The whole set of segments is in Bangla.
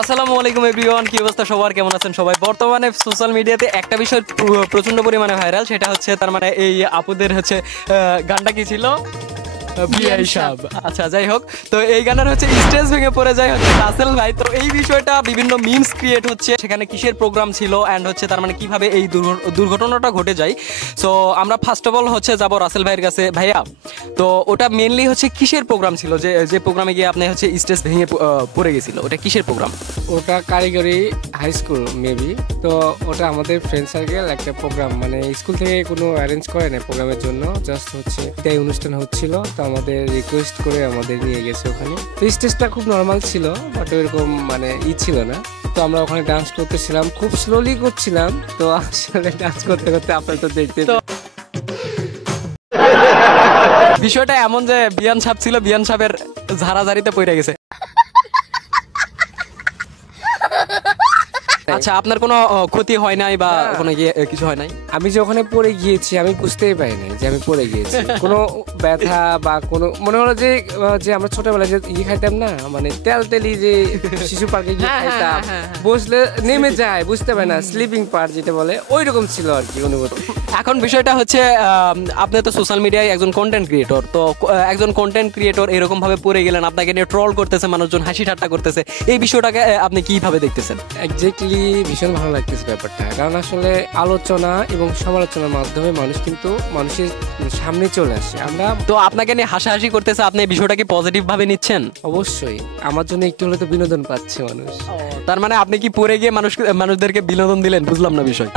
আসসালামু আলাইকুম এভরিওয়ান, কি অবস্থা সবার, কেমন আছেন সবাই? বর্তমানে সোশ্যাল মিডিয়াতে একটা বিষয় প্রচন্ড পরিমাণে ভাইরাল, সেটা হচ্ছে তার মানে এই আপুদের হচ্ছে গানটা কি ছিল, বিআই সাহেব। আচ্ছা, যাই হোক, তো এই গানের হচ্ছে স্টেজ ভেঙে পড়ে যায় হচ্ছে রাসেল ভাই। তো এই বিষয়টা বিভিন্ন মিমস ক্রিয়েট হচ্ছে, সেখানে কিসের প্রোগ্রাম ছিল অ্যান্ড হচ্ছে তার মানে কিভাবে এই দুর্ঘটনাটা ঘটে যায়। সো আমরা ফার্স্ট অফ অল হচ্ছে যাবো রাসেল ভাইয়ের কাছে। ভাইয়া, তো ওটা মেনলি হচ্ছে কিসের প্রোগ্রাম ছিল, যে প্রোগ্রামে গিয়ে আপনি হচ্ছে স্টেজ ভেঙে পড়ে গেছিল, ওটা কিসের প্রোগ্রাম? ওটা কারিগরি হাই স্কুল মেবি। তো ওটা আমাদের ফ্রেন্ড সার্কেল একটা প্রোগ্রাম, মানে স্কুল থেকে কোনো অ্যারেঞ্জ করে না প্রোগ্রামের জন্য, জাস্ট হচ্ছে এটাই অনুষ্ঠান হচ্ছিল। তো আমাদের রিকোয়েস্ট করে আমাদের নিয়ে গেছে ওখানে। তো স্টেজটা খুব নর্মাল ছিল, বাট ওইরকম মানে ছিল না। তো আমরা ওখানে ডান্স করতেছিলাম, খুব স্লোলি করছিলাম। তো আসলে ডান্স করতে করতে আপনারা তো দেখতে, বিষয়টা এমন যে বিয়ান সাহেব ছিল, বিয়ান সাহেবের ঝাড়াঝাড়িতে পড়ে গেছে। আচ্ছা, আপনার কোনো ক্ষতি হয় নাই বা কোনো কিছু হয় নাই? আমি যে ওখানে পড়ে গিয়েছি আমি বুঝতেই পারি নাই যে আমি পড়ে গিয়েছি। কোনো ব্যথা বা কোনো মনে হলো যে আমরা ছোটবেলায় যে খাইতাম না, মানে তেলি যে শিশু পার্কে গিয়ে খাইতাম, বসলে নেমে যায়, বুঝতে পারে না, স্লিপিং পার্ট যেটা বলে, ওই রকম ছিল আর কি অনুভূতি। এখন বিষয়টা হচ্ছে আপনি তো সোশ্যাল মিডিয়ায় একজন কন্টেন্ট ক্রিয়েটর, তো একজন কন্টেন্ট ক্রিয়েটর এরকম ভাবে পড়ে গেলেন, আপনাকে নিয়ে ট্রল করতেছে মানুষজন, হাসি ঠাট্টা করতেছে, এই বিষয়টাকে আপনি কিভাবে দেখতেছেন? এক্স্যাক্টলি ভীষণ ভালো লাগতেছে ব্যাপারটা, কারণ আসলে আলোচনা এবং সমালোচনার মাধ্যমে মানুষ কিন্তু মানুষের সামনে চলে আসে। আমরা তো আপনাকে নিয়ে হাসাহাসি করতেছে, আপনি এই বিষয়টাকে পজিটিভ ভাবে নিচ্ছেন? অবশ্যই, আমার জন্য একটু হলে তো বিনোদন পাচ্ছে মানুষ। তার মানে আপনি কি পড়ে গিয়ে মানুষদেরকে বিনোদন দিলেন? বুঝলাম না বিষয়।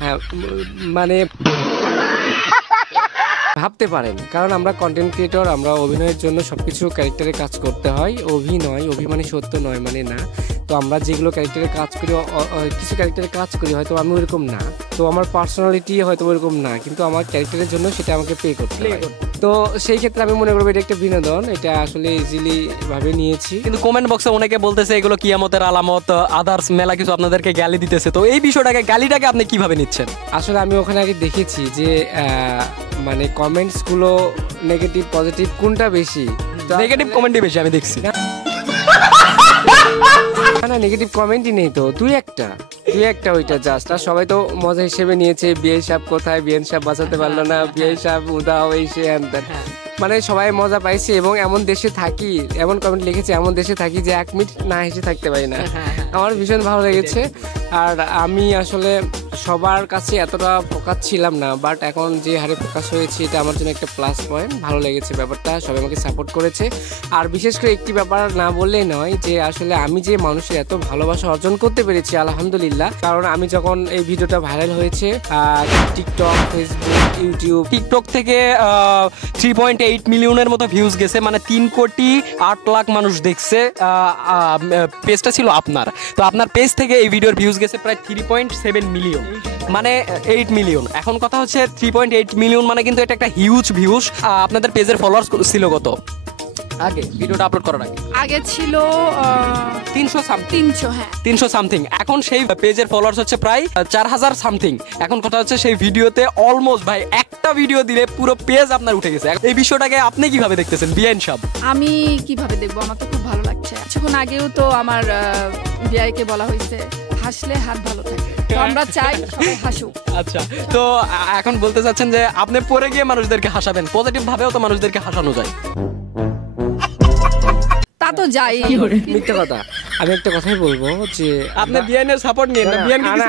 হ্যাঁ, মানে ভাবতে পারেন, কারণ আমরা কন্টেন্ট ক্রিয়েটর, আমরা অভিনয়ের জন্য সবকিছু ক্যারেক্টারে কাজ করতে হয়। অভিমানে সত্য নয় মানে না। তো আমরা যেগুলো ক্যারেক্টারে কাজ করি, কিছু ক্যারেক্টারে কাজ করি, হয়তো আমি ওইরকম না, তো আমার পার্সোনালিটি হয়তো ওইরকম না, কিন্তু আমার ক্যারেক্টারের জন্য সেটা আমাকে পে করতে হয়। তো সেই ক্ষেত্রে আমি মনে করবো এটা একটা বিনোদন, এটা আসলে ইজিলি ভাবে নিয়েছি। কিন্তু কমেন্ট বক্সে অনেকে বলতেছে এগুলো কিয়ামতের আলামত, আদার্স মেলা কিছু আপনাদেরকে গালি দিতেছে, তো এই বিষয়টাকে, গালিটাকে আপনি কিভাবে নিচ্ছেন? আসলে আমি ওখানে আগে দেখেছি যে মানে কমেন্টস গুলো নেগেটিভ পজিটিভ কোনটা বেশি। নেগেটিভ কমেন্টই বেশি আমি দেখছি। না, নেগেটিভ কমেন্টই নেই তো, দুই একটা ওইটা জাস্ট। আর সবাই তো মজা হিসেবে নিয়েছে, বিআই সাহেব কোথায়, বিআই সাহেব বাঁচাতে পারলো না, বিআই সাহেব উদাও এই সে, মানে সবাই মজা পাইছে। এবং এমন দেশে থাকি, এমন কমেন্ট লিখেছে, এমন দেশে থাকি যে 1 মিনিট না হেসে থাকতে পারি না। আমার ভীষণ ভালো লেগেছে। আর আমি আসলে সবার কাছে এতটা ফোকাস ছিলাম না, বাট এখন যে হারে ফোকাস হয়েছে এটা আমার জন্য একটা প্লাস পয়েন্ট। ভালো লেগেছে ব্যাপারটা, সবাই আমাকে সাপোর্ট করেছে। আর বিশেষ করে একটি ব্যাপার না বললেই নয়, যে আসলে আমি যে মানুষের এত ভালোবাসা অর্জন করতে পেরেছি আলহামদুলিল্লাহ। কারণ আমি যখন এই ভিডিওটা ভাইরাল হয়েছে টিকটক, ফেসবুক, ইউটিউব, টিকটক থেকে 3.8 মিলিয়নের মতো ভিউজ গেছে, মানে 3,08,00,000 মানুষ দেখছে। পেজটা ছিল আপনার, তো আপনার পেজ থেকে এই ভিডিওর ভিউজ গেছে প্রায় 3.7 মিলিয়ন, মানে 8 মিলিয়ন। এখন কথা হচ্ছে 3.8 মিলিয়ন মানে কিন্তু এটা একটা হিউজ ভিউজ। আপনাদের পেজের ফলোয়ার্স ছিল কত আগে ভিডিওটা আপলোড করার আগে ছিল 300 সামথিং। এখন সেই পেজের ফলোয়ার্স হচ্ছে প্রায় 4,000 সামথিং। এখন কথা হচ্ছে সেই ভিডিওতে অলমোস্ট ভাই একটা ভিডিও দিলে পুরো পেজ আপনার উঠে গেছে। এই বিষয়টাকে আপনি কিভাবে দেখতেছেন বিআইন সাহেব? আমি কিভাবে দেখবো, আমার তো খুব ভালো লাগছে। কিছুক্ষণ আগেও তো আমার বিআইকে বলা হয়েছে হাসলে হাত ভালো থাকে, তো আমরা চাই সবাই হাসুক। আচ্ছা, তো এখন বলতে চাচ্ছেন যে আপনি পরে গিয়ে মানুষদেরকে হাসাবেন, পজিটিভ ভাবেও তো মানুষদেরকে হাসানো যায়। তা তো যাই, মিথ্যা কথা। আমি একটা কথাই বলবো যে আপনি বিআইনের সাপোর্ট নিন না।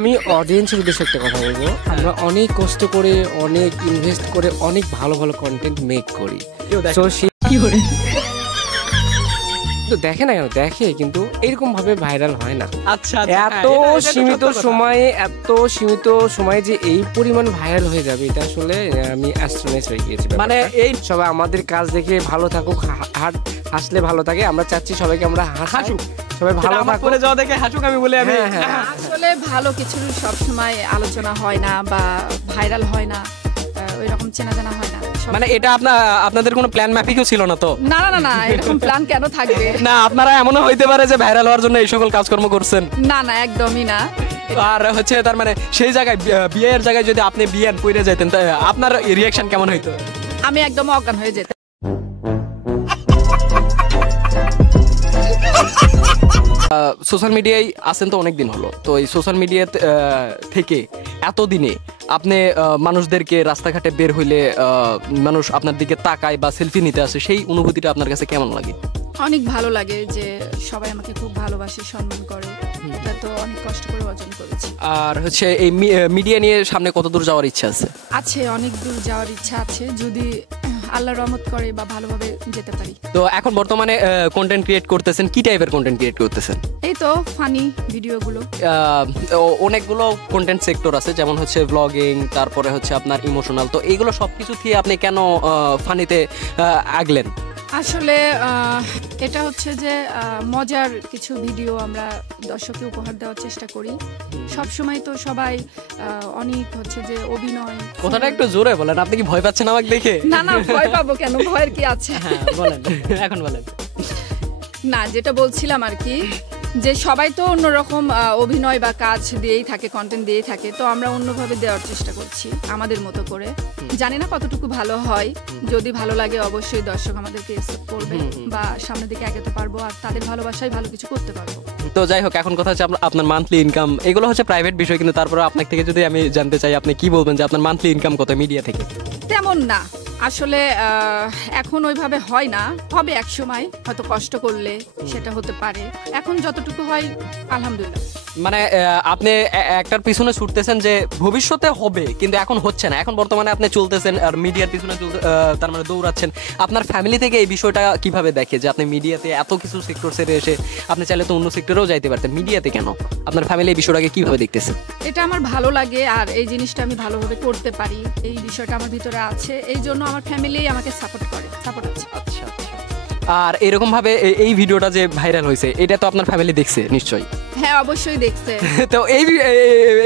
আমি অডিয়েন্সের উদ্দেশ্যে একটা কথা বলবো, আমরা অনেক কষ্ট করে, অনেক ইনভেস্ট করে, অনেক ভালো ভালো কন্টেন্ট মেক করি। তো দেখে না কেন, দেখে, কিন্তু এরকম ভাবে ভাইরাল হয় না। আচ্ছা, এত সীমিত সময়ে যে এই পরিমাণ ভাইরাল হয়ে যাবে, এটা আসলে আমি অ্যাস্ট্রোনাইজ হয়ে গিয়েছি। মানে এই সবাই আমাদের কাজ দেখে ভালো থাকুক, হাসলে ভালো থাকে। আমরা চাচ্ছি সবাইকে আমরা হাসুক, সবাই ভালো থাকুক, পরে যাওয়া দেখে হাসুক। আমি বলি আমি আসলে ভালো কিছু সবসময় আলোচনা হয় না বা ভাইরাল হয় না, ওই রকম চেনা জানা হয় না। মানে এটা আপনাদের কোনো প্ল্যান মাফিকও ছিল না তো? না না না, এরকম প্ল্যান কেন থাকবে? না, আপনারা এমনও হইতে পারে যে ভাইরাল হওয়ার জন্য এই সকল কাজকর্ম করছেন? না না, একদমই না। আর হচ্ছে তার মানে সেই জায়গায়, বিয়ের জায়গায় যদি আপনি বিয়ান পইরে যেতেন, আপনার রিঅ্যাকশন কেমন হইতো? আমি একদম অজ্ঞান হয়ে যেতাম। সোশ্যাল মিডিয়ায় আছেন তো অনেকদিন হলো, তো এই সোশ্যাল মিডিয়া থেকে এতদিনে আপনি মানুষদেরকে রাস্তাঘাটে বের হইলে মানুষ আপনার দিকে তাকায় বা সেলফি নিতে আসে, সেই অনুভূতিটা আপনার কাছে কেমন লাগে? অনেক ভালো লাগে যে সবাই আমাকে খুব ভালোবাসে, সম্মান করে। এটা তো অনেক কষ্ট করে অর্জন করেছি। আর হচ্ছে এই মিডিয়া নিয়ে সামনে কত দূর যাওয়ার ইচ্ছা আছে? আছে, অনেক দূর যাওয়ার ইচ্ছা আছে, যদি আল্লাহ রহমত করে বা ভালোভাবে যেতে পারি। তো এখন বর্তমানে কন্টেন্ট ক্রিয়েট করতেছেন, কি টাইপের কন্টেন্ট ক্রিয়েট করতেছেন? এই তো ফানি ভিডিওগুলো। অনেকগুলো কন্টেন্ট সেক্টর আছে, যেমন হচ্ছে ব্লগিং, তারপরে হচ্ছে আপনার ইমোশনাল, তো এইগুলো সবকিছু থেকে আপনি কেন ফানিতে আগলেন? আসলে এটা হচ্ছে যে মজার কিছু ভিডিও আমরা দর্শককে উপহার দেওয়ার চেষ্টা করি। সব সময় তো সবাই অনেক হচ্ছে যে অভিনয়। কথাটা একটু জোরে বলেন, আপনি কি ভয় পাচ্ছেন আমাকে দেখে? না না, ভয় পাবো কেন, ভয়ের কি আছে? হ্যাঁ বলেন, এখন বলেন। না, যেটা বলছিলাম আর কি, যে সবাই তো অন্যরকম অভিনয় বা কাজ দিয়েই থাকে, কন্টেন্ট দিয়েই থাকে, তো আমরা অন্যভাবে দেওয়ার চেষ্টা করছি আমাদের মতো করে। জানি না কতটুকু ভালো হয়, যদি ভালো লাগে অবশ্যই দর্শক আমাদেরকে একসেপ্ট করবে বা সামনের দিকে আগাতে পারবো, আর তাদের ভালোবাসায় ভালো কিছু করতে পারবো। তো যাই হোক, এখন কথা হচ্ছে আপনার মান্থলি ইনকাম, এগুলো হচ্ছে প্রাইভেট বিষয়, কিন্তু তারপরে আপনার থেকে যদি আমি জানতে চাই, আপনি কি বলবেন যে আপনার মান্থলি ইনকাম কত মিডিয়া থেকে? তেমন না আসলে, এখন ওইভাবে হয় না, হবে এক সময় হয়তো কষ্ট করলে সেটা হতে পারে। এখন যতটুকু হয় আলহামদুলিল্লাহ। মানে আপনি একটার পিছনে ছুটতেছেন যে ভবিষ্যতে হবে, কিন্তু এখন হচ্ছে না, এখন বর্তমানে আপনি চলতেছেন আর মিডিয়ার পিছনে তার মানে দৌড়াচ্ছেন। আপনার ফ্যামিলি থেকে এই বিষয়টা কিভাবে দেখে যে আপনি মিডিয়াতে এত কিছু সেক্টর ছেড়ে এসে আপনি চাইলে তো অন্য সেক্টরেও যাইতে পারতেন, মিডিয়াতে কেন? আপনার ফ্যামিলি এই বিষয়টাকে কিভাবে দেখতেছে? এটা আমার ভালো লাগে, আর এই জিনিসটা আমি ভালোভাবে করতে পারি, এই বিষয়টা আমার ভিতরে আছে, এই জন্য আমার ফ্যামিলি আমাকে সাপোর্ট করে, সাপোর্ট আছে। আচ্ছা, আর এরকম ভাবে এই ভিডিওটা যে ভাইরাল হয়েছে, এটা তো আপনার ফ্যামিলি দেখছে নিশ্চয়ই? হ্যাঁ অবশ্যই দেখছে। তো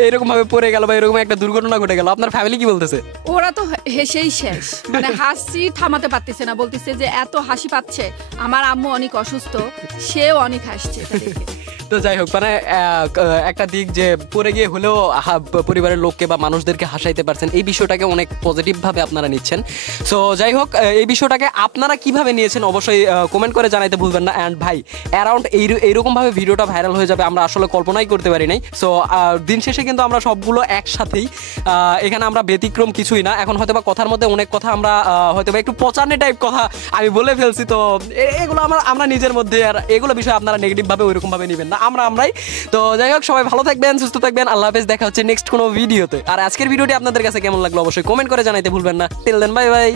এইরকম ভাবে পড়ে গেল বা এরকম একটা দুর্ঘটনা ঘটে গেল, আপনার ফ্যামিলি কি বলতেছে? ওরা তো হেসেই শেষ, মানে হাসি থামাতে পারতেছে না, বলতেছে যে এত হাসি পাচ্ছে, আমার আম্মু অনেক অসুস্থ, সেও অনেক হাসছে এটা দেখে। তো যাই হোক, মানে একটা দিক যে পড়ে গিয়ে হলেও পরিবারের লোককে বা মানুষদেরকে হাসাইতে পারছেন, এই বিষয়টাকে অনেক পজিটিভ ভাবে আপনারা নিচ্ছেন। সো যাই হোক, এই বিষয়টাকে আপনারা কিভাবে নিয়েছেন অবশ্যই কমেন্ট করে জানাইতে ভুলবেন না। অ্যান্ড ভাই, অ্যারাউন্ড এইরকম ভাবে ভিডিওটা ভাইরাল হয়ে যাবে আমরা আসলে কল্পনাই করতে পারি নাই। সো দিন শেষে কিন্তু আমরা সবগুলো একসাথেই, এখানে আমরা ব্যতিক্রম কিছুই না। এখন হয়তো বা কথার মধ্যে অনেক কথা আমরা হয়তো বা একটু পচানে টাইপ কথা আমি বলে ফেলছি, তো এগুলো আমরা নিজের মধ্যে, আর এগুলো বিষয়ে আপনারা নেগেটিভ ভাবে ওইরকম ভাবে নেবেন না, আমরাই। তো যাই হোক, সবাই ভালো থাকবেন, সুস্থ থাকবেন, আল্লাহ হাফেজ, দেখা হচ্ছে নেক্সট কোনো ভিডিওতে। আর আজকের ভিডিওটি আপনাদের কাছে কেমন লাগলো অবশ্যই কমেন্ট করে জানাইতে ভুলবেন না। Till then, bye by.